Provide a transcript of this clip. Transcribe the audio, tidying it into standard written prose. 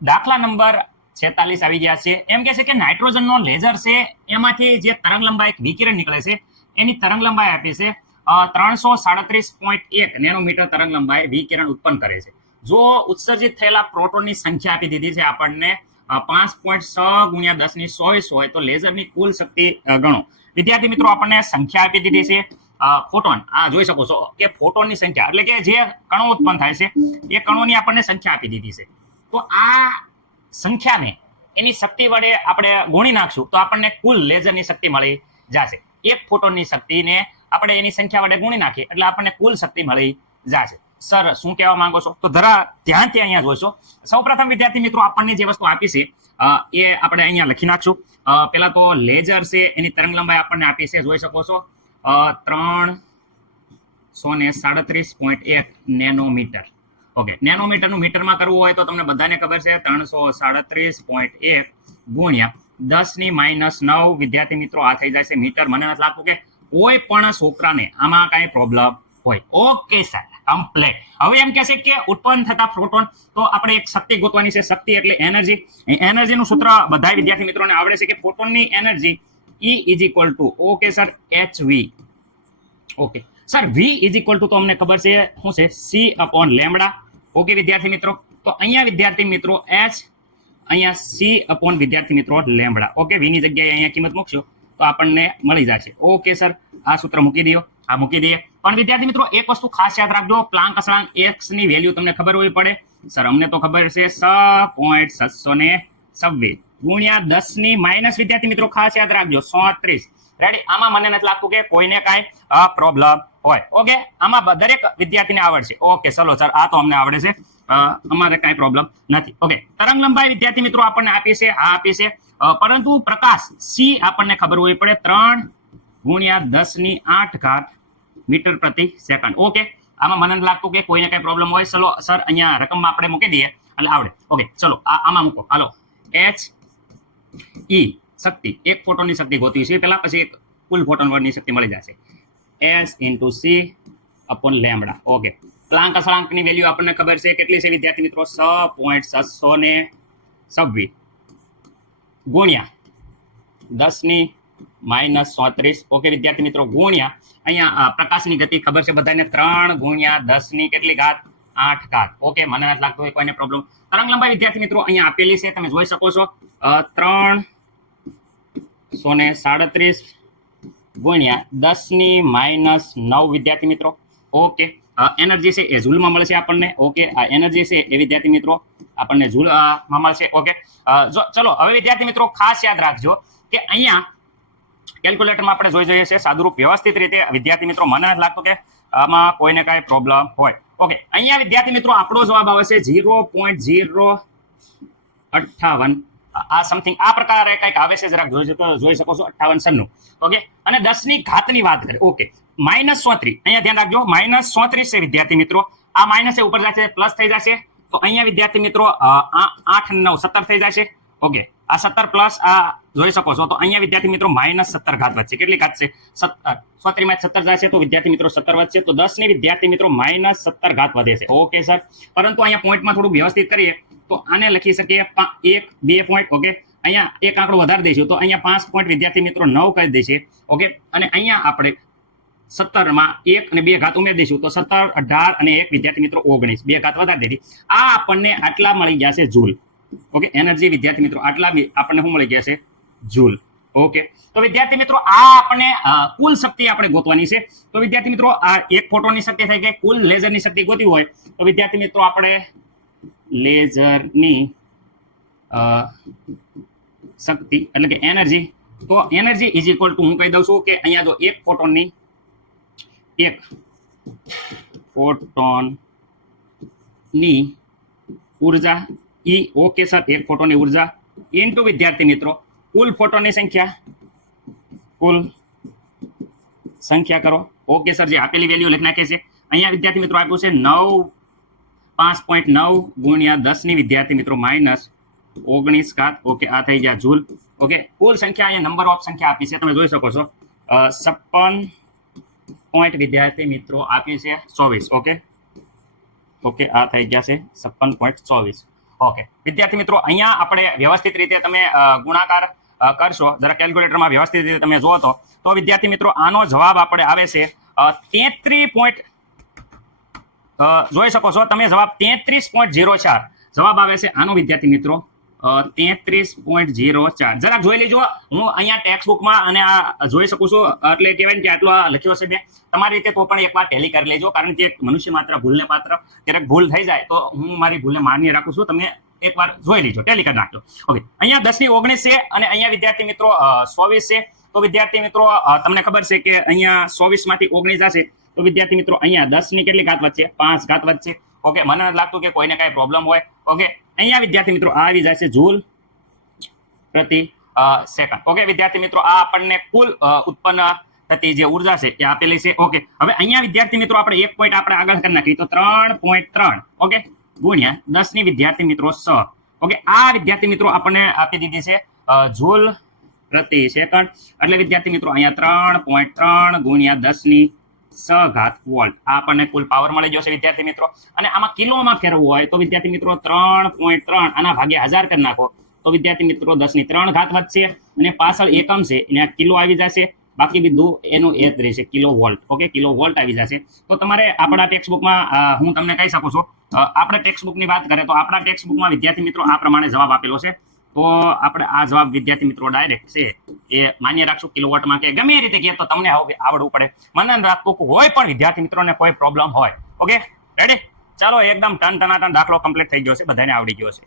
દાખલા નંબર 46 આવી ગયા છે. એમ કે છે કે નાઇટ્રોજનનો લેઝર છે એમાંથી જે તરંગ લંબાઈ એક વિકિરણ નીકળે છે એની તરંગ લંબાઈ આપી છે 337.1 નેનોમીટર તરંગ લંબાઈ વિકિરણ ઉત્પન્ન કરે છે. જો ઉત્સર્જિત થયેલા પ્રોટોનની સંખ્યા આપી દીધી છે આપણને 5.6 ગુણ્યા 10⁻²00 હોય તો લેઝરની કુલ શક્તિ ગણો. વિદ્યાર્થી મિત્રો આપણને સંખ્યા આપી દીધી છે ફોટોન. આ જોઈ શકો છો કે ફોટોનની સંખ્યા એટલે કે જે કણો ઉત્પન્ન થાય છે એ કણોની આપણને સંખ્યા આપી દીધી છે. તો આ સંખ્યાને એની શક્તિ વડે આપણે ગુણી નાખશું તો આપણને કુલ લેઝરની શક્તિ મળી જશે. એક ફોટોનની શક્તિને આપણે એની સંખ્યા વડે ગુણી નાખીએ એટલે આપણને કુલ શક્તિ મળી જશે. સર શું કહેવા માંગો છો? તો જરા ધ્યાનથી અહીંયા જોઈશો. સૌપ્રથમ વિદ્યાર્થી મિત્રો આપણને જે વસ્તુ આપી છે એ આપણે અહીંયા લખી નાખશું. પહેલા તો લેઝર છે એની તરંગ લંબાઈ આપણને આપી છે, જોઈ શકો છો 337.1 નેનોમીટર. ઓકે, નેનોમીટરનું મીટરમાં કરવું હોય તો તમને બધાને ખબર છે 337.1 ગુણ્યા 10⁻⁹ વિદ્યાર્થી મિત્રો આ થઈ જાય છે મીટર. મને નથી લાગતું કે કોઈ પણ છોકરાને આમાં કાંઈ પ્રોબ્લેમ હોય. Okay sir, complete. હવે એમ કહે છે કે ઉત્પન્ન થતા પ્રોટોન, તો આપણે એક શક્તિ ગોતવાની છે. શક્તિ એટલે એનર્જી. એનર્જીનું સૂત્ર બધા વિદ્યાર્થી મિત્રોને આવડે છે કે ફોટોનની energy E is equal to okay sir HV. Okay sir, V is equal to તો અમને ખબર છે શું છે C/લેમ્બડા. ઓકે વિદ્યાર્થી મિત્રો, તો અહીંયા વિદ્યાર્થી મિત્રો H, અહીંયા C/ વિદ્યાર્થી મિત્રો લેમ્બડા. ઓકે, V ની જગ્યાએ અહીંયા કિંમત મૂકશો તો આપણને મળી જશે. ઓકે સર, આ સૂત્ર મૂકી દો, આ મૂકી દઈએ. પણ વિદ્યાર્થી મિત્રો એક વસ્તુ ખાસ યાદ રાખજો, પ્લાન્ક અચળાંક x ની વેલ્યુ તમને ખબર હોવી પડે. સર અમને તો ખબર છે 6.726 ગુણ્યા 10⁻, વિદ્યાર્થી મિત્રો ખાસ યાદ રાખજો 37. રેડી? આમાં મને નથી લાગતું કે કોઈને કાંઈ પ્રોબ્લેમ હોય. ઓકે, આમાં દરેક વિદ્યાર્થીને આવડશે. ઓકે ચલો સર, આ તો અમને આવડે છે, અમારે કાંઈ પ્રોબ્લેમ નથી. ઓકે, તરંગ લંબાઈ વિદ્યાર્થી મિત્રો આપણને આપી છે, આ આપી છે, પરંતુ પ્રકાશ C આપણને ખબર હોવી પડે 3 ગુણ્યા 10⁸ મીટર પ્રતિ સેકન્ડ. ઓકે, આમાં મને નથી લાગતું કે કોઈને કાંઈ પ્રોબ્લેમ હોય. ચલો સર, અહીંયા રકમમાં આપણે મૂકી દઈએ એટલે આવડે. ઓકે ચલો, આમાં મૂકો. હાલો, H E શક્તિ, એક ફોટોનની શક્તિ ગોતવી છે પેલા, પછી એક કુલ ફોટોનની શક્તિ મળી જશે. S ઇન્ટુ C/લેમ્બડા. ઓકે, પ્લાન્ક અચળાંકની વેલ્યુ આપણને ખબર છે કેટલી છે વિદ્યાર્થી મિત્રો? 6.726 ગુણ્યા 10⁻⁻. ઓકે વિદ્યાર્થી મિત્રો, ગુણ્યા અહીંયા પ્રકાશની ગતિ ખબર છે બધાને 3 ગુણ્યા 10⁸8. ઓકે, મને નથી લાગતું હોય કોઈને પ્રોબ્લેમ. તરંગ લંબાઈ વિદ્યાર્થી મિત્રો અહીંયા આપેલી છે, તમે જોઈ શકો છો 337 ગુણ્યા 10⁻⁹ વિદ્યાર્થી મિત્રો. ઓકે, એનર્જી છે એ ઝૂલમાં મળશે આપણને. ઓકે, આ એનર્જી છે એ વિદ્યાર્થી મિત્રો આપણને ઝૂલમાં મળશે. ઓકે, ચલો હવે વિદ્યાર્થી મિત્રો ખાસ યાદ રાખજો કે અહીંયા કેલ્ક્યુલેટરમાં આપણે જોઈ જોઈએ છે સાદુરૂપ વ્યવસ્થિત રીતે. વિદ્યાર્થી મિત્રો મને નથી લાગતું કે આમાં કોઈને કાંઈ પ્રોબ્લેમ હોય. ઓકે, અહીંયા વિદ્યાર્થી મિત્રો આપણો જવાબ આવે છે 0.058. આ સમથિંગ આ પ્રકારે કંઈક આવે છે, જરાક જોઈ શકો છો 5896. ઓકે, અને 10⁻ની વાત કરીએ. ઓકે, -34, અહીંયા ધ્યાન રાખજો, -34 છે વિદ્યાર્થી મિત્રો. આ માઇનસ ઉપર જશે, પ્લસ થઈ જશે, તો અહીંયા વિદ્યાર્થી મિત્રો 8 9 17 થઈ જશે. ઓકે, આ 17 પ્લસ આ જોઈ શકો છો, તો અહીંયા વિદ્યાર્થી મિત્રો -17 ઘાત વધશે. કેટલી ઘાત છે? 34 માં 17 જશે તો વિદ્યાર્થી મિત્રો 17 વધશે, તો 10 ની વિદ્યાર્થી મિત્રો -17 ઘાત વધે છે. ઓકે સર, પરંતુ અહીંયા પોઈન્ટમાં થોડું વ્યવસ્થિત કરીએ તો આને લખી શકીએ 1 2 પોઈન્ટ. ઓકે, અહીંયા એક આંકડો વધારે દઈશું તો અહીંયા 5 પોઈન્ટ વિદ્યાર્થી મિત્રો 9 કરી દઈશું. ઓકે, અને અહીંયા આપણે 17 માં 1 અને 2 ઘાત ઉમેરી દઈશું તો 17 18 અને 1 વિદ્યાર્થી મિત્રો 19, 2 ઘાત વધારી દીધી. આ આપણને આટલા મળી ગયા છે જૂલ. ઓકે, એનર્જી વિદ્યાર્થી મિત્રો આટલા આપણને શું મળી ગયા છે? જૂલ. ઓકે, તો વિદ્યાર્થી મિત્રો આ આપણને કુલ શક્તિ આપણે ગોતવાની છે. તો વિદ્યાર્થી મિત્રો આ એક ફોટોનની શક્તિ થઈ ગઈ. કુલ લેઝરની શક્તિ ગોતવી હોય તો વિદ્યાર્થી મિત્રો આપણે લેઝરની શક્તિ એટલે કે એનર્જી, તો એનર્જી ઇઝ ઇક્વલ ટુ હું કહી દઉં છું કે અહીંયા જો એક ફોટોનની ઉર્જા E. ઓકે સર, એક ફોટોની ઉર્જા ઇન્ટુ વિદ્યાર્થી મિત્રો કુલ ફોટોનની સંખ્યા કરો. ઓકે સર, જે આપેલી વેલ્યુ લખી નાખે છે અહીંયા વિદ્યાર્થી મિત્રો આપ્યું છે 5.9 ગુણ્યા 10 વિદ્યાર્થી મિત્રો -19 ઘાત. ઓકે, આ થઈ ગયા જૂલ. ઓકે, કુલ સંખ્યા અહીંયા નંબર ઓફ સંખ્યા આપી છે, તમે જોઈ શકો છો 56 પોઈન્ટ વિદ્યાર્થી મિત્રો આપી છે 24. ઓકે, આ થઈ ગયા છે 56.24. ઓકે વિદ્યાર્થી મિત્રો અહીંયા આપણે વ્યવસ્થિત રીતે તમે ગુણાકાર કરશો, જરા કેલ્ક્યુલેટરમાં વ્યવસ્થિત રીતે તમે જો તો વિદ્યાર્થી મિત્રો આનો જવાબ આપણે આવે છે 33. જોઈ શકો છો તમે જવાબ 33.04 જવાબ આવે છે આનો વિદ્યાર્થી મિત્રો 33.04. જરાક જોઈ લેજો, હું અહીંયા ટેક્સ્ટ બુકમાં અને આ જોઈ શકું છું, એટલે કહેવાય કે આટલો લખ્યો છે મેં. તમારી રીતે તો પણ એકવાર ટેલી કરી લેજો, કારણ કે મનુષ્ય માત્ર ભૂલને પાત્ર, ક્યારેક ભૂલ થઈ જાય તો હું મારી ભૂલને માન્ય રાખું છું. તમે એકવાર જોઈ લેજો, ટેલી કરી નાખજો. ઓકે, અહીંયા 10 ની 19 છે અને અહીંયા વિદ્યાર્થી મિત્રો 24 છે. તો વિદ્યાર્થી મિત્રો તમને ખબર છે કે અહીંયા 24 માંથી 19 જશે તો વિદ્યાર્થી મિત્રો અહીંયા 10 ની કેટલી ઘાત વધશે? 5 ઘાત વધશે. ઓકે, મને નથી લાગતું કે કોઈને કઈ પ્રોબ્લેમ હોય. ઓકે, અહીંયા વિદ્યાર્થી મિત્રો આ આવી જાય છે જૂલ પ્રતિ સેકન્ડ. ઓકે વિદ્યાર્થી મિત્રો આ આપણને કુલ ઉત્પન્ન થતી જે ઉર્જા છે એ આપેલી છે. ઓકે, હવે અહીંયા વિદ્યાર્થી મિત્રો આપણે એક પોઈન્ટ આપણે આગળ કરી નાખીએ તો 3.3 ઓકે ગુણ્યા 10 ની વિદ્યાર્થી મિત્રો 6. ઓકે, આ વિદ્યાર્થી મિત્રો આપણને આપી દીધી છે જૂલ પ્રતિ સેકન્ડ, એટલે વિદ્યાર્થી મિત્રો અહીંયા 3.3 ગુણ્યા 10 ની 6 ઘાત વોલ્ટ આ આપણને કુલ પાવર મળી જશે વિદ્યાર્થી મિત્રો. અને આમાં કિલોમાં ફેરવવું હોય તો વિદ્યાર્થી મિત્રો 3.3 આના ભાગ્યા 1000 કરી નાખો તો વિદ્યાર્થી મિત્રો 10 ની 3 ઘાત વધશે અને પાછળ એકમ છે એને કિલો આવી જશે, બાકી બધું એનું એ જ રહેશે kilo volt. Okay, kilo volt આવી જશે. તો તમારે આપણા ટેક્સ્ટ બુકમાં હું તમને કહી શકું છું, આપણે ટેક્સ્ટ બુકની વાત કરીએ તો આપણા ટેક્સ્ટ બુકમાં વિદ્યાર્થી મિત્રો આ પ્રમાણે જવાબ આપેલો છે. તો આપણે આ જવાબ વિદ્યાર્થી મિત્રો ડાયરેક્ટ છે એ માન્ય રાખશું કિલોવોટમાં, કે ગમે એ રીતે કહે તો તમને આવડવું પડે. મને રાખતું હોય પણ વિદ્યાર્થી મિત્રોને કોઈ પ્રોબ્લેમ હોય. ઓકે રેડી, ચાલો એકદમ ટન ટનાટન દાખલો કમ્પ્લીટ થઈ ગયો છે, બધાને આવડી ગયો છે.